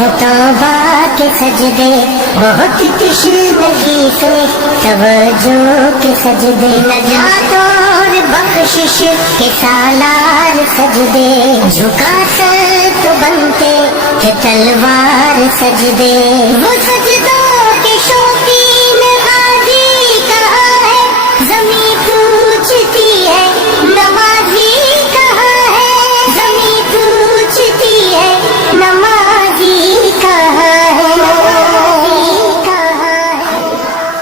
तौबा के सजदे, बहुत तशनगी से तवज्जो के सजदे, नजात और बख्शिश के सालार सजदे, झुका सर तो बनते के तलवार सजदे।